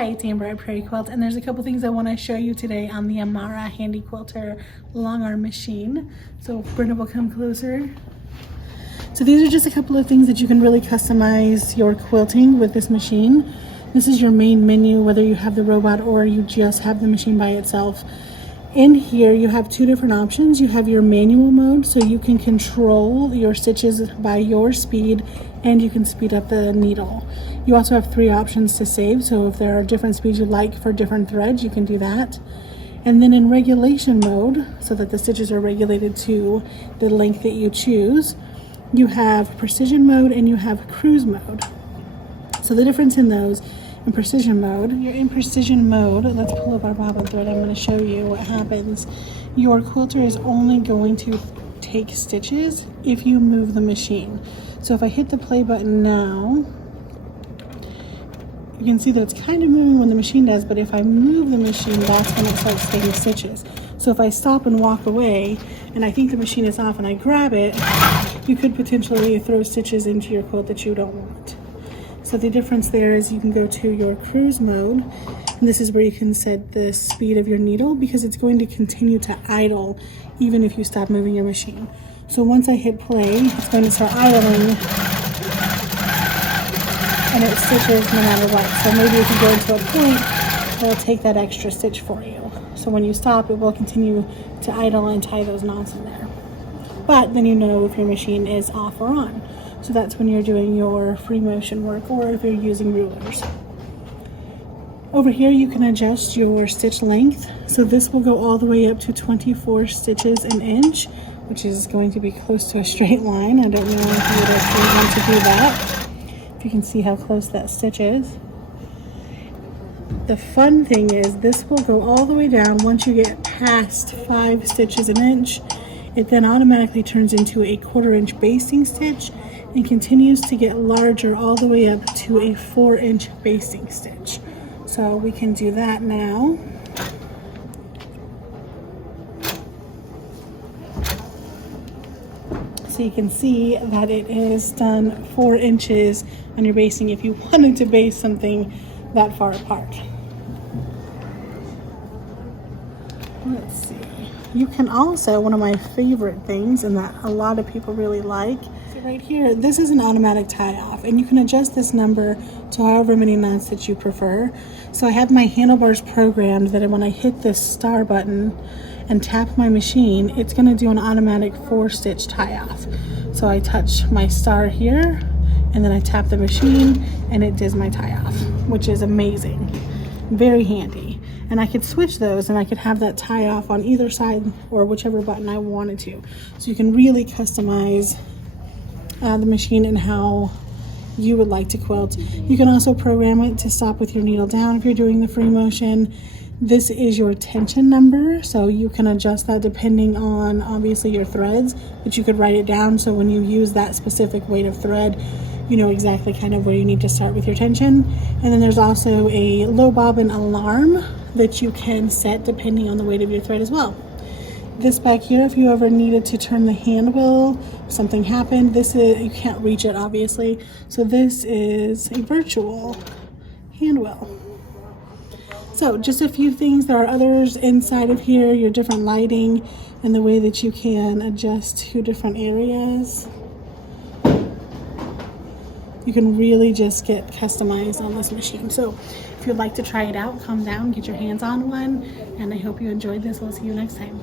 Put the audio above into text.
Hi, it's Amber at Prairie Quilt, and there's a couple things I want to show you today on the Amara Handi Quilter Long Arm machine. So Brenda will come closer. So these are just a couple of things that you can really customize your quilting with this machine. This is your main menu, whether you have the robot or you just have the machine by itself. In here you have two different options. You have your manual mode, so you can control your stitches by your speed and you can speed up the needle. You also have three options to save, so if there are different speeds you like for different threads, you can do that. And then in regulation mode, so that the stitches are regulated to the length that you choose, you have precision mode and you have cruise mode. So the difference in those, in precision mode, you're in precision mode, let's pull up our bobbin thread, I'm going to show you what happens. Your quilter is only going to take stitches if you move the machine. So if I hit the play button now, you can see that it's kind of moving when the machine does, but if I move the machine, that's when it starts taking stitches. So if I stop and walk away, and I think the machine is off and I grab it, you could potentially throw stitches into your quilt that you don't want. So the difference there is you can go to your cruise mode, and this is where you can set the speed of your needle because it's going to continue to idle even if you stop moving your machine. So once I hit play, it's going to start idling and it stitches no matter what. So maybe if you go into a point, it'll take that extra stitch for you. So when you stop, it will continue to idle and tie those knots in there. But then you know if your machine is off or on. So that's when you're doing your free motion work or if you're using rulers. Over here you can adjust your stitch length. So this will go all the way up to 24 stitches an inch, which is going to be close to a straight line. I don't know if you would actually want to do that. If you can see how close that stitch is. The fun thing is this will go all the way down once you get past 5 stitches an inch. It then automatically turns into a 1/4 inch basting stitch and continues to get larger all the way up to a 4-inch basting stitch. So we can do that now. So you can see that it is done 4 inches on your basting if you wanted to base something that far apart. Let's see. You can also, one of my favorite things and that a lot of people really like, so right here, this is an automatic tie off and you can adjust this number to however many knots that you prefer. So I have my handlebars programmed that when I hit this star button and tap my machine, it's going to do an automatic 4-stitch tie off. So I touch my star here and then I tap the machine and it does my tie off, which is amazing. Very handy. And I could switch those and I could have that tie off on either side or whichever button I wanted to. So you can really customize the machine and how you would like to quilt. You can also program it to stop with your needle down if you're doing the free motion. This is your tension number, so you can adjust that depending on obviously your threads, but you could write it down so when you use that specific weight of thread, you know exactly kind of where you need to start with your tension. And then there's also a low bobbin alarm that you can set depending on the weight of your thread as well. This back here, if you ever needed to turn the hand wheel, something happened, this is, you can't reach it obviously, so this is a virtual hand wheel. So just a few things. There are others inside of here, your different lighting and the way that you can adjust to different areas. You can really just get customized on this machine. So if you'd like to try it out, come down, get your hands on one, and I hope you enjoyed this. We'll see you next time.